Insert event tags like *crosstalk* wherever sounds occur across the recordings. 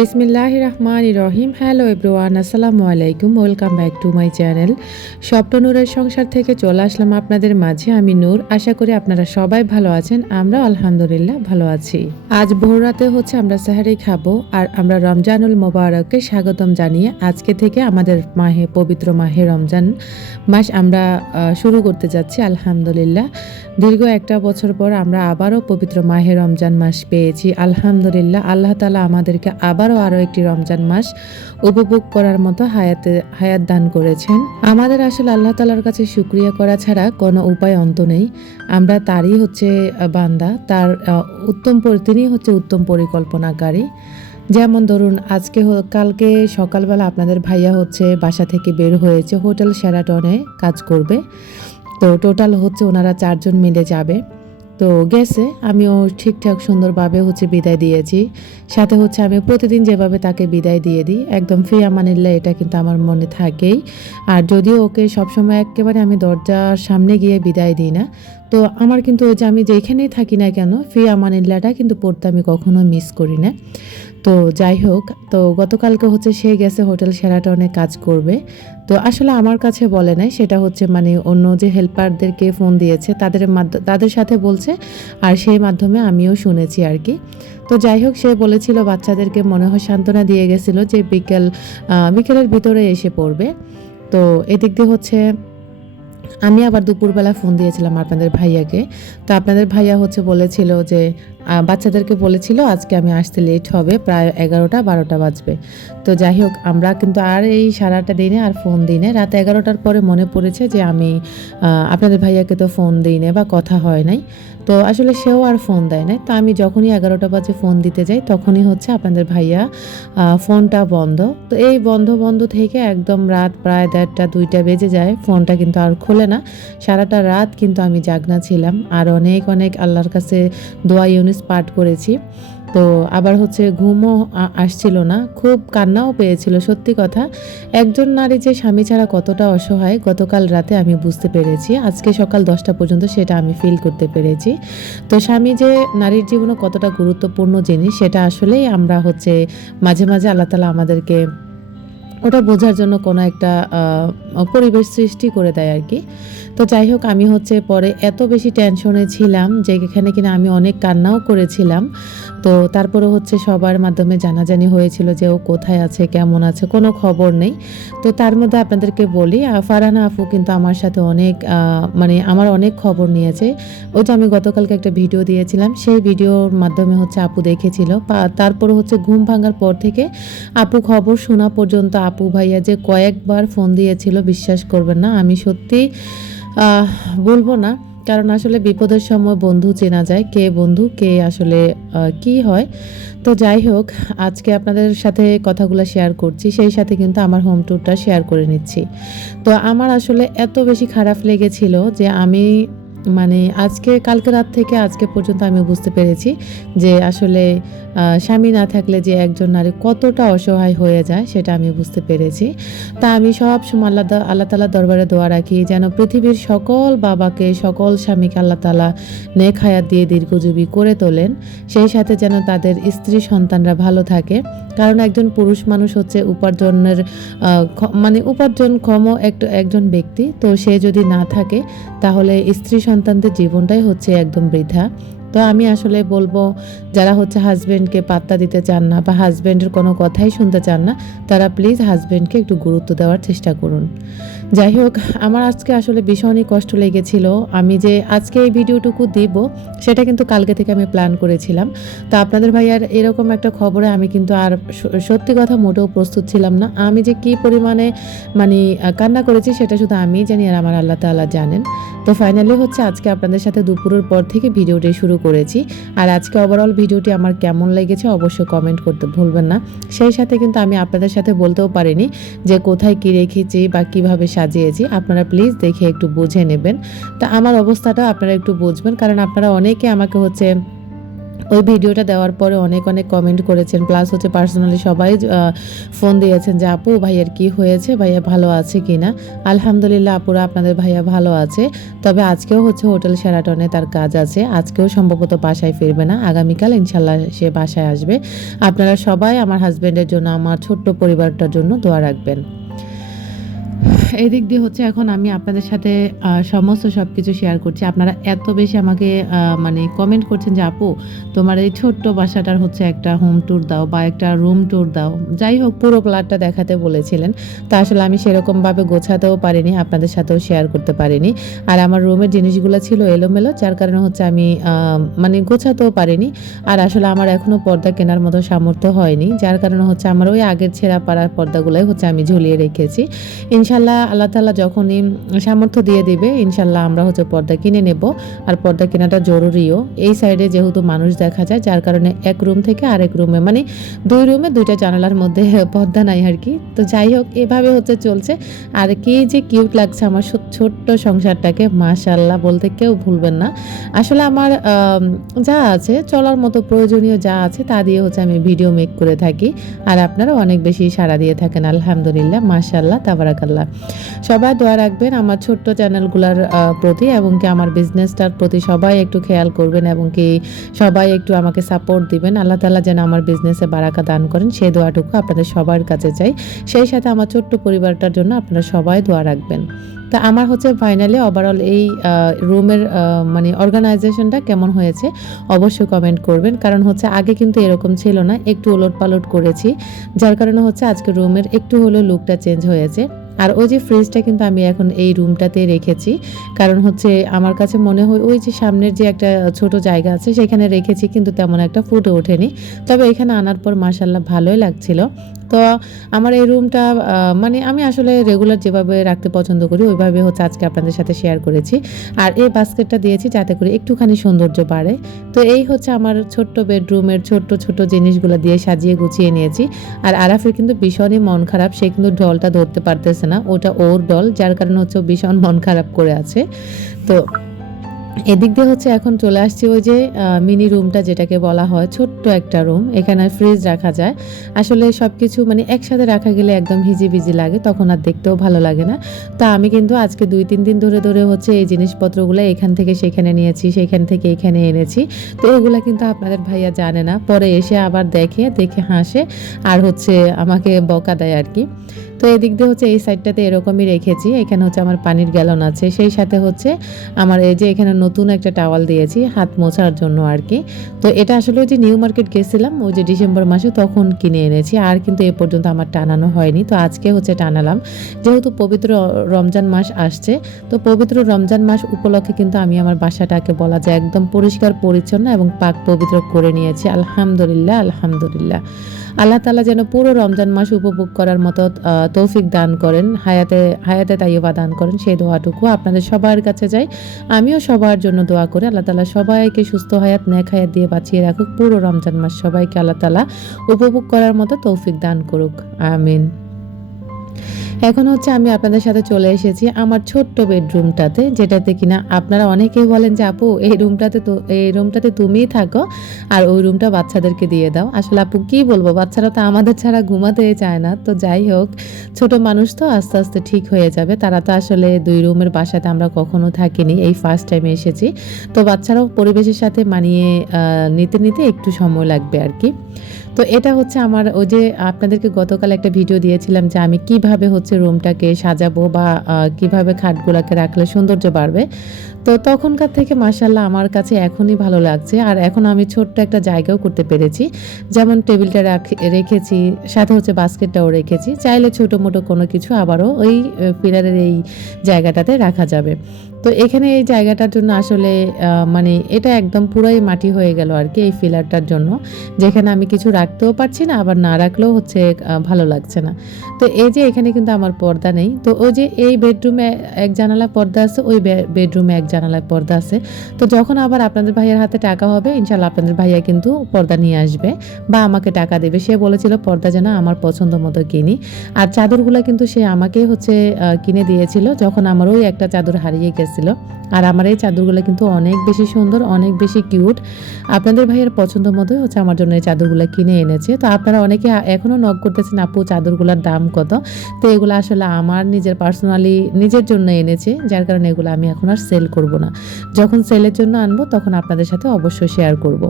বিসমিল্লাহ রহমান রহিম। Hello everyone আসসালামু আলাইকুম। Welcome back to my channel স্বপ্ন নূরের সংসার থেকে চলে আসলাম আপনাদের মাঝে। আমি নূর। আশা করি আপনারা সবাই ভালো আছেন। আমরা আলহামদুলিল্লাহ ভালো আছি। আজ ভোর রাতে হচ্ছে আমরা সাহারি খাব আর আমরা রমজানুল মোবারককে স্বাগতম জানিয়ে আজকে থেকে আমাদের মাহে, পবিত্র মাহে রমজান মাস আমরা শুরু করতে যাচ্ছি। আলহামদুলিল্লাহ। দীর্ঘ একটা বছর পর আমরা আবারও পবিত্র মাহে রমজান মাস পেয়েছি। আলহামদুলিল্লাহ, আল্লাহ তালা আমাদেরকে আবারও আরও একটি রমজান মাস উপভোগ করার মতো হায়াতে, হায়াত দান করেছেন। আমাদের আসলে আল্লাহ তালার কাছে শুক্রিয়া করা ছাড়া কোনো উপায় অন্ত নেই। আমরা তারই হচ্ছে বান্দা। তার উত্তম তিনিই হচ্ছে উত্তম পরিকল্পনাকারী। যেমন ধরুন, আজকে কালকে সকালবেলা আপনাদের ভাইয়া হচ্ছে বাসা থেকে বের হয়েছে, হোটেল সেরাটনে কাজ করবে। তো টোটাল হচ্ছে ওনারা চারজন মিলে যাবে। তো গেছে, আমিও ঠিকঠাক সুন্দরভাবে হচ্ছে বিদায় দিয়েছি। সাথে হচ্ছে আমি প্রতিদিন যেভাবে তাকে বিদায় দিয়ে দিই, একদম ফি আমানিল্লা এটা কিন্তু আমার মনে থাকেই। আর যদিও ওকে সবসময় একেবারে আমি দরজার সামনে গিয়ে বিদায় দিই না তো আমার কিন্তু ওই যে আমি যেখানেই থাকি না কেন ফি আমানিল্লাটা কিন্তু পড়তে আমি কখনো মিস করি না। তো যাই হোক, তো গতকালকে হচ্ছে সে গেছে হোটেল সেরাটনে কাজ করবে। তো আসলে আমার কাছে বলে নাই, সেটা হচ্ছে মানে অন্য যে হেল্পারদেরকে ফোন দিয়েছে, তাদের তাদের সাথে বলছে আর সেই মাধ্যমে আমিও শুনেছি আর কি। তো যাই হোক, সে বলেছিল বাচ্চাদেরকে মনে হয় সান্ত্বনা দিয়ে গেছিল যে বিকেল বিকেলের ভিতরে এসে পড়বে। তো এদিক দিয়ে হচ্ছে আমি আবার দুপুরবেলা ফোন দিয়েছিলাম আপনাদের ভাইয়াকে। তো আপনাদের ভাইয়া হচ্ছে বলেছিল যে বাচ্চাদেরকে বলেছিল আজকে আমি আসতে লেট হবে, প্রায় এগারোটা, বারোটা বাজবে। তো যাই হোক, আমরা কিন্তু আর এই সারাটা দিনে আর ফোন দিই না। রাত এগারোটার পরে মনে পড়েছে যে আমি আপনাদের ভাইয়াকে তো ফোন দিই বা কথা হয় নাই। তো আসলে সেও আর ফোন দেয় না তো আমি যখনই এগারোটা বাজে ফোন দিতে যাই, তখনই হচ্ছে আপনাদের ভাইয়া ফোনটা বন্ধ। তো এই বন্ধ বন্ধ থেকে একদম রাত প্রায় দেড়টা, দুইটা বেজে যায়, ফোনটা কিন্তু আর খোলে না। সারাটা রাত কিন্তু আমি জাগনা ছিলাম। আর অনেক অনেক আল্লাহর কাছে দোয়া ইউনিস পাঠ করেছি। তো আবার হচ্ছে ঘুমও আসছিল না, খুব কান্নাও পেয়েছিল, সত্যি কথা। একজন নারী যে স্বামী ছাড়া কতটা অসহায়, গতকাল রাতে আমি বুঝতে পেরেছি। আজকে সকাল দশটা পর্যন্ত সেটা আমি ফিল করতে পেরেছি। তো স্বামী যে নারীর জীবনে কতটা গুরুত্বপূর্ণ জিনিস, সেটা আসলেই আমরা হচ্ছে মাঝে মাঝে আল্লাহ তালা আমাদেরকে ওটা বোঝার জন্য কোনো একটা পরিবেশ সৃষ্টি করে দেয় আর কি। তো যাই হোক আমি হচ্ছে পরে এত বেশি টেনশনে ছিলাম যে এখানে কিনা আমি অনেক কান্নাও করেছিলাম। তো তারপরে হচ্ছে সবার মাধ্যমে জানাজানি হয়েছিল যে ও কোথায় আছে কেমন আছে কোনো খবর নেই। তো তার মধ্যে আপনাদেরকে বলি আহ, ফারহানা আপু কিন্তু আমার সাথে অনেক মানে আমার অনেক খবর নিয়েছে। ওই যে আমি গতকালকে একটা ভিডিও দিয়েছিলাম সেই ভিডিওর মাধ্যমে হচ্ছে আপু দেখেছিল। তারপরে হচ্ছে ঘুম ভাঙার পর থেকে আপু খবর শোনা পর্যন্ত আপু ভাইয়া যে কয়েকবার ফোন দিয়েছিল, বিশ্বাস করবেন না, আমি সত্যি বলব না। কারণ আসলে বিপদের সময় বন্ধু চেনা যায়, কে বন্ধু, কে আসলে কি হয়। তো যাই হোক, আজকে আপনাদের সাথে কথাগুলো শেয়ার করছি, সেই সাথে কিন্তু আমার হোম ট্যুরটা শেয়ার করে নিচ্ছি। তো আমার আসলে এত বেশি খারাপ লেগেছিল যে আমি মানে আজকে, কালকে রাত থেকে আজকে পর্যন্ত আমি বুঝতে পেরেছি যে আসলে স্বামী না থাকলে যে একজন নারী কতটা অসহায় হয়ে যায় সেটা আমি বুঝতে পেরেছি। তা আমি সব সময় আল্লাহ আল্লাহ তালা দরবারে দোয়া রাখি যেন পৃথিবীর সকল বাবাকে, সকল স্বামীকে আল্লাহ তালা নেক হায়াত দিয়ে দীর্ঘজীবী করে তোলেন। সেই সাথে যেন তাদের স্ত্রী সন্তানরা ভালো থাকে। কারণ একজন পুরুষ মানুষ হচ্ছে উপার্জনের মানে উপার্জনক্ষম একজন ব্যক্তি। তো সে যদি না থাকে, তাহলে স্ত্রী সন্তানদের জীবনটাই হচ্ছে একদম বৃথা। তো আমি আসলে বলব, যারা হচ্ছে হাজব্যান্ডকে পাত্তা দিতে চান না বা হাজব্যান্ডের কোনো কথাই শুনতে চান না, তারা প্লিজ হাজব্যান্ডকে একটু গুরুত্ব দেওয়ার চেষ্টা করুন। যাই হোক আমার আজকে আসলে ভীষণই কষ্ট লেগেছিল। আমি যে আজকে এই ভিডিওটুকু দিব, সেটা কিন্তু কালকে থেকে আমি প্ল্যান করেছিলাম। তো আপনাদের ভাইয়ার এরকম একটা খবরে আমি কিন্তু আর সত্যি কথা মোটেও প্রস্তুত ছিলাম না। আমি যে কি পরিমাণে মানে কান্না করেছি সেটা শুধু আমিই জানি আর আমার আল্লাহ তাআলা জানেন। তো ফাইনালি হচ্ছে আজকে আপনাদের সাথে দুপুরের পর থেকে ভিডিওটি শুরু করেছি। আর আজকে ওভারঅল ভিডিওটি আমার কেমন লেগেছে অবশ্যই কমেন্ট করতে ভুলবেন না। সেই সাথে কিন্তু আমি আপনাদের সাথে বলতেও পারিনি যে কোথায় কি রেখেছি বা কীভাবে সাজিয়েছি। আপনারা প্লিজ দেখে একটু বুঝে নেবেন। তা আমার অবস্থাটা আপনারা একটু বুঝবেন, কারণ আপনারা অনেকে আমাকে হচ্ছে ওই ভিডিওটা দেওয়ার পরে অনেক অনেক কমেন্ট করেছেন প্লাস হচ্ছে পার্সোনালি সবাই ফোন দিয়েছেন যে, আপু, ভাইয়ার কি হয়েছে? ভাইয়া ভালো আছে কি না আলহামদুলিল্লাহ, আপুরা আপনাদের ভাইয়া ভালো আছে। তবে আজকেও হচ্ছে হোটেল সেরাটনে তার কাজ আছে। আজকেও সম্ভবত বাসায় ফিরবে না। আগামীকাল ইনশাল্লাহ সে বাসায় আসবে। আপনারা সবাই আমার হাজব্যান্ডের জন্য, আমার ছোট্ট পরিবারটার জন্য দোয়া রাখবেন। এই দিক দিয়ে হচ্ছে এখন আমি আপনাদের সাথে সমস্ত সব কিছু শেয়ার করছি। আপনারা এত বেশি আমাকে মানে কমেন্ট করছেন যে, আপু, তোমার এই ছোট্ট বাসাটার হচ্ছে একটা হোম ট্যুর দাও বা একটা রুম ট্যুর দাও। যাই হোক, পুরো প্লাটটা দেখাতে বলেছিলেন। তা আসলে আমি সেরকমভাবে গোছাতেও পারিনি, আপনাদের সাথেও শেয়ার করতে পারিনি। আর আমার রুমের জিনিসগুলো ছিল এলোমেলো, যার কারণে হচ্ছে আমি মানে গোছাতেও পারিনি। আর আসলে আমার এখনও পর্দা কেনার মতো সামর্থ্য হয়নি, যার কারণে হচ্ছে আমার ওই আগের ছেঁড়া পাড়ার পর্দাগুলোই হচ্ছে আমি ঝুলিয়ে রেখেছি। ইনশাল্লাহ আল্লাহ তালা যখনই সামর্থ্য দিয়ে দিবে, ইনশাল্লাহ আমরা হচ্ছে পর্দা কিনে নেব। আর পর্দা কেনাটা জরুরিও। এই সাইডে যেহেতু মানুষ দেখা যায়, যার কারণে এক রুম থেকে আরেক রুমে মানে দুই রুমে দুইটা জানালার মধ্যে *laughs* পর্দা নাই আর কি। তো যাই হোক, এভাবে হচ্ছে চলছে। আর কি যে কিউট লাগছে আমার ছোট্ট সংসারটাকে মাশাল্লাহ বলতে কেউ ভুলবেন না। আসলে আমার যা আছে, চলার মতো প্রয়োজনীয় যা আছে, তা দিয়ে হচ্ছে আমি ভিডিও মেক করে থাকি। আর আপনারা অনেক বেশি সাড়া দিয়ে থাকেন, আলহামদুলিল্লাহ মাশাল্লাহ তাবারাকাল্লাহ। সবাই দোয়া রাখবেন আমার ছোট্ট চ্যানেলগুলোর প্রতি এবং কি আমার বিজনেসটার প্রতি সবাই একটু খেয়াল করবেন এবং কি সবাই একটু আমাকে সাপোর্ট দিবেন। আল্লাহ তালা যেন আমার বিজনেসে বারাকা দান করেন। সেই দোয়াটুকু আপনাদের সবার কাছে চাই। সেই সাথে আমার ছোট্ট পরিবারটার জন্য আপনারা সবাই দোয়া রাখবেন। তা আমার হচ্ছে ফাইনালি ওভারঅল এই রুমের মানে অর্গানাইজেশনটা কেমন হয়েছে অবশ্যই কমেন্ট করবেন। কারণ হচ্ছে আগে কিন্তু এরকম ছিল না, একটু ওলট পালট করেছি। যার কারণে হচ্ছে আজকে রুমের একটু হলেও লুকটা চেঞ্জ হয়েছে। আর ওই যে ফ্রিজটা কিন্তু আমি এখন এই রুমটাতে রেখেছি। কারণ হচ্ছে আমার কাছে মনে হয় ওই যে সামনের যে একটা ছোট জায়গা আছে, সেখানে রেখেছি কিন্তু তেমন একটা ফুটে ওঠেনি। তবে এখানে আনার পর মার্শাল্লাহ ভালোই লাগছিল। তো আমার এই রুমটা মানে আমি আসলে রেগুলার যেভাবে রাখতে পছন্দ করি, ওইভাবে হচ্ছে আজকে আপনাদের সাথে শেয়ার করেছি। আর এই বাস্কেটটা দিয়েছি যাতে করে একটুখানি সৌন্দর্য বাড়ে। তো এই হচ্ছে আমার ছোট্ট বেডরুমের ছোট্ট ছোট জিনিসগুলো দিয়ে সাজিয়ে গুছিয়ে নিয়েছি। আর আরাফের কিন্তু ভীষণই মন খারাপ, সে কিন্তু ডলটা ধরতে পারতেছে না, ওটা ওর ডল যার কারণে হচ্ছে ভীষণ মন খারাপ করে আছে। তো এদিক দিয়ে হচ্ছে এখন চলে আসছি ওই যে মিনি রুমটা যেটাকে বলা হয়, ছোট্ট একটা রুম এখানে ফ্রিজ রাখা যায়। আসলে সব কিছু মানে একসাথে রাখা গেলে একদম হিজি বিজি লাগে, তখন আর দেখতেও ভালো লাগে না। তা আমি কিন্তু আজকে দুই, তিন দিন ধরে ধরে হচ্ছে এই জিনিসপত্রগুলো এখান থেকে সেখানে নিয়েছি, সেখান থেকে এখানে এনেছি। তো এগুলো কিন্তু আপনাদের ভাইয়া জানে না। পরে এসে আবার দেখে দেখে হাসে, আর হচ্ছে আমাকে বকা দেয় আর কি। তো এদিক দিয়ে হচ্ছে এই সাইডটাতে এরকমই রেখেছি। এখানে হচ্ছে আমার পানির গ্যালন আছে। সেই সাথে হচ্ছে আমার এই যে এখানে নতুন একটা টাওয়াল দিয়েছি হাত মোছার জন্য আর কি। তো এটা আসলে ওই যে নিউ মার্কেট গেছিলাম, ওই যে ডিসেম্বর মাসে তখন কিনে এনেছি। আর কিন্তু এ পর্যন্ত আমার টানানো হয়নি। তো আজকে হচ্ছে টানালাম। যেহেতু পবিত্র রমজান মাস আসছে, তো পবিত্র রমজান মাস উপলক্ষে কিন্তু আমি আমার বাসাটাকে বলা যায় একদম পরিষ্কার, পরিচ্ছন্ন এবং পাক পবিত্র করে নিয়েছি। আলহামদুলিল্লাহ আলহামদুলিল্লাহ। আল্লাহ তালা যেন পুরো রমজান মাস উপভোগ করার মতো তৌফিক দান করেন, হায়াতে হায়াতে তাইবা দান করেন, সেই দোয়াটুকু আপনাদের সবার কাছে যাই আমিও সবার জন্য দোয়া করি। আল্লাহ তালা সবাইকে সুস্থ হায়াত ন্যাক হায়াত দিয়ে বাঁচিয়ে রাখুক। পুরো রমজান মাস সবাইকে আল্লাহ তালা উপভোগ করার মতো তৌফিক দান করুক। আমিন। এখন হচ্ছে আমি আপনাদের সাথে চলে এসেছি আমার ছোট্ট বেডরুমটাতে, যেটাতে কিনা আপনারা অনেকেই বলেন যে, আপু, এই রুমটাতে তো, এই রুমটাতে তুমিই থাকো আর ওই রুমটা বাচ্চাদেরকে দিয়ে দাও। আসলে আপু, কি বলব? বাচ্চারা তো আমাদের ছাড়া ঘুমাতে চায় না। তো যাই হোক, ছোট মানুষ তো আস্তে আস্তে ঠিক হয়ে যাবে। তারা তো আসলে দুই রুমের বাসাতে আমরা কখনো থাকিনি, এই ফার্স্ট টাইমে এসেছি। তো বাচ্চারাও পরিবেশের সাথে মানিয়ে নিতে নিতে একটু সময় লাগবে আর কি। তো এটা হচ্ছে আমার ওই যে আপনাদেরকে গতকাল একটা ভিডিও দিয়েছিলাম যে, আমি কীভাবে হচ্ছে রুমটাকে সাজাবো বা কীভাবে খাটগুলোকে রাখলে সৌন্দর্য বাড়বে। তো তখনকার থেকে মাসাল্লাহ আমার কাছে এখনই ভালো লাগছে। আর এখন আমি ছোট্ট একটা জায়গাও করতে পেরেছি। যেমন টেবিলটা রেখেছি, সাথে হচ্ছে বাস্কেটটাও রেখেছি। চাইলে ছোটো মোটো কোনো কিছু আবারও ওই পিলারের এই জায়গাটাতে রাখা যাবে। তো এখানে এই জায়গাটার জন্য আসলে মানে এটা একদম পুরাই মাটি হয়ে গেল আর কি এই ফিলারটার জন্য। যেখানে আমি কিছু রাখতেও পারছি না, আবার না রাখলেও হচ্ছে ভালো লাগছে না। তো এই যে এখানে কিন্তু আমার পর্দা নেই। তো ওই যে এই বেডরুমে এক জানালা পর্দা আছে, ওই বেডরুমে এক জানালায় পর্দা আছে। তো যখন আবার আপনাদের ভাইয়ের হাতে টাকা হবে ইনশাল্লাহ আপনাদের ভাইয়া কিন্তু পর্দা নিয়ে আসবে বা আমাকে টাকা দেবে। সে বলেছিল, পর্দা যেন আমার পছন্দ মতো কিনি। আর চাদরগুলো কিন্তু সে আমাকেই হচ্ছে কিনে দিয়েছিল যখন আমার ওই একটা চাদর হারিয়ে গেছিল। আর আমার এই চাদরগুলো কিন্তু অনেক বেশি সুন্দর, অনেক বেশি কিউট। আপনাদের ভাইয়ের পছন্দ মতোই হচ্ছে আমার জন্য এই চাদরগুলো কিনে এনেছে। তো আপনারা অনেকে এখনও নক করতেছেন, আপু, চাদরগুলোর দাম কত? তো এগুলো আসলে আমার নিজের পার্সোনালি নিজের জন্য এনেছে, যার কারণে এগুলো আমি এখন আর সেল করব না। যখন সেলের জন্য আনব, তখন আপনাদের সাথে অবশ্যই শেয়ার করব।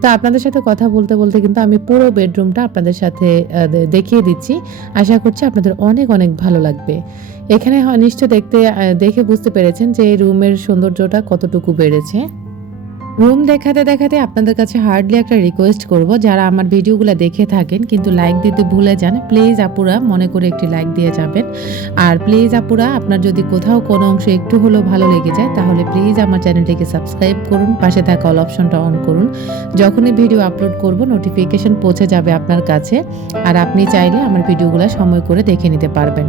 তো আপনাদের সাথে কথা বলতে বলতে কিন্তু আমি পুরো বেডরুমটা আপনাদের সাথে দেখিয়ে দিচ্ছি। আশা করছি আপনাদের অনেক অনেক ভালো লাগবে। এখানে নিশ্চয় দেখতে দেখে বুঝতে পেরেছেন যে এই রুমের সৌন্দর্যটা কতটুকু বেড়েছে। রুম দেখাতে দেখাতে আপনাদের কাছে হার্ডলি একটা রিকোয়েস্ট করব। যারা আমার ভিডিওগুলো দেখে থাকেন, কিন্তু লাইক দিতে ভুলে যান প্লিজ আপুরা মনে করে একটি লাইক দিয়ে যাবেন। আর প্লিজ আপুরা, আপনার যদি কোথাও কোনো অংশ একটু হলেও ভালো লেগে যায়, তাহলে প্লিজ আমার চ্যানেলটিকে সাবস্ক্রাইব করুন, পাশে থাকা অল অপশনটা অন করুন। যখনই ভিডিও আপলোড করব নোটিফিকেশন পৌঁছে যাবে আপনার কাছে, আর আপনি চাইলে আমার ভিডিওগুলো সময় করে দেখে নিতে পারবেন।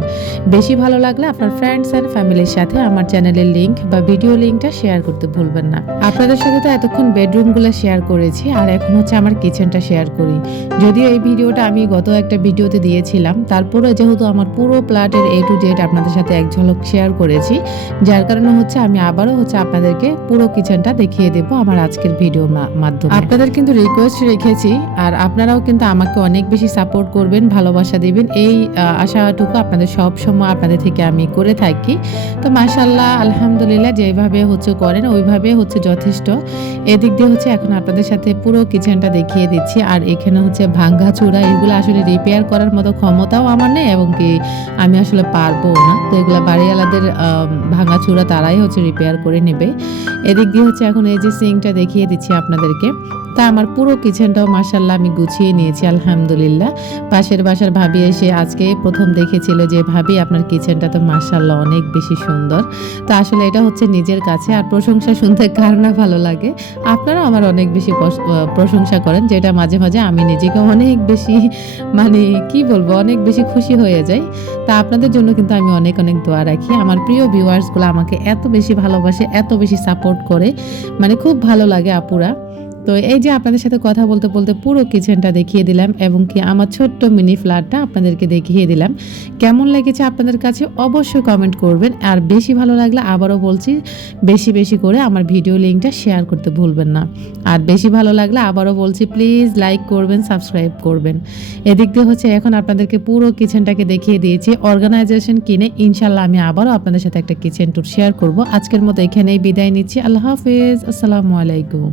বেশি ভালো লাগলে আপনার ফ্রেন্ডস অ্যান্ড ফ্যামিলির সাথে আমার চ্যানেলের লিঙ্ক বা ভিডিও লিঙ্কটা শেয়ার করতে ভুলবেন না। আপনাদের সাথে তো এতক্ষণ বেডরুমগুলো শেয়ার করেছি, আর এখন হচ্ছে আমার কিচেনটা শেয়ার করি। যদিও এই ভিডিওটা আমি গত একটা ভিডিওতে দিয়েছিলাম, তারপরে যেহেতু আমার পুরো প্লাটের এ টু জেড আপনাদের সাথে এক ঝলক শেয়ার করেছি, যার কারণে হচ্ছে আমি আবারও হচ্ছে আপনাদেরকে পুরো কিচেনটা দেখিয়ে দেবো আমার আজকের ভিডিও মাধ্যমে। আপনাদের কিন্তু রিকোয়েস্ট রেখেছি, আর আপনারাও কিন্তু আমাকে অনেক বেশি সাপোর্ট করবেন, ভালোবাসা দিবেন। এই আশাটুকু আপনাদের সব সময় আপনাদের থেকে আমি করে থাকি। তো মাশাল্লাহ আলহামদুলিল্লাহ, যেভাবে হচ্ছে করেন, ওইভাবে হচ্ছে যথেষ্ট। এদিক দিয়ে হচ্ছে এখন আপনাদের সাথে পুরো কিচেনটা দেখিয়ে দিচ্ছি। আর এখানে হচ্ছে ভাঙ্গা চূড়া, এগুলো আসলে রিপেয়ার করার মতো ক্ষমতাও আমার নেই এবং কি আমি আসলে পারব না। তো এগুলো বাড়িওয়ালাদের ভাঙ্গা চূড়া তারাই হচ্ছে রিপেয়ার করে নেবে। এদিক দিয়ে হচ্ছে এখন এই যে সিংটা দেখিয়ে দিচ্ছি আপনাদেরকে। তা আমার পুরো কিচেনটাও মাসাল্লাহ আমি গুছিয়ে নিয়েছি, আলহামদুলিল্লাহ। পাশের বাসার ভাবি এসে আজকে প্রথম দেখেছিল যে, ভাবি, আপনার কিচেনটা তো মাসাল্লাহ অনেক বেশি সুন্দর। তা আসলে এটা হচ্ছে নিজের কাছে আর প্রশংসা শুনতে কার না ভালো লাগে। আপনারা আমার অনেক বেশি প্রশংসা করেন, যেটা মাঝে মাঝে আমি নিজেকে অনেক বেশি মানে কি বলব, অনেক বেশি খুশি হয়ে যাই। তা আপনাদের জন্য কিন্তু আমি অনেক অনেক দোয়া রাখি। আমার প্রিয় ভিউয়ার্সগুলো আমাকে এত বেশি ভালোবাসে, এত বেশি সাপোর্ট করে। মানে খুব ভালো লাগে আপুরা। তো এই যে আপনাদের সাথে কথা বলতে বলতে পুরো কিচেনটা দেখিয়ে দিলাম এবং কি আমার ছোট্ট মিনি ফ্ল্যাটটা আপনাদেরকে দেখিয়ে দিলাম। কেমন লেগেছে আপনাদের কাছে অবশ্যই কমেন্ট করবেন। আর বেশি ভালো লাগলে আবারও বলছি, বেশি বেশি করে আমার ভিডিও লিঙ্কটা শেয়ার করতে ভুলবেন না। আর বেশি ভালো লাগলে আবারও বলছি প্লিজ লাইক করবেন সাবস্ক্রাইব করবেন। এদিক দিয়ে হচ্ছে এখন আপনাদেরকে পুরো কিচেনটাকে দেখিয়ে দিয়েছি। অর্গানাইজেশন কিনে ইনশাল্লাহ আমি আবারও আপনাদের সাথে একটা কিচেন ট্যুর শেয়ার করব। আজকের মতো এখানেই বিদায় নিচ্ছি। আল্লাহ হাফেজ। আসসালামু আলাইকুম।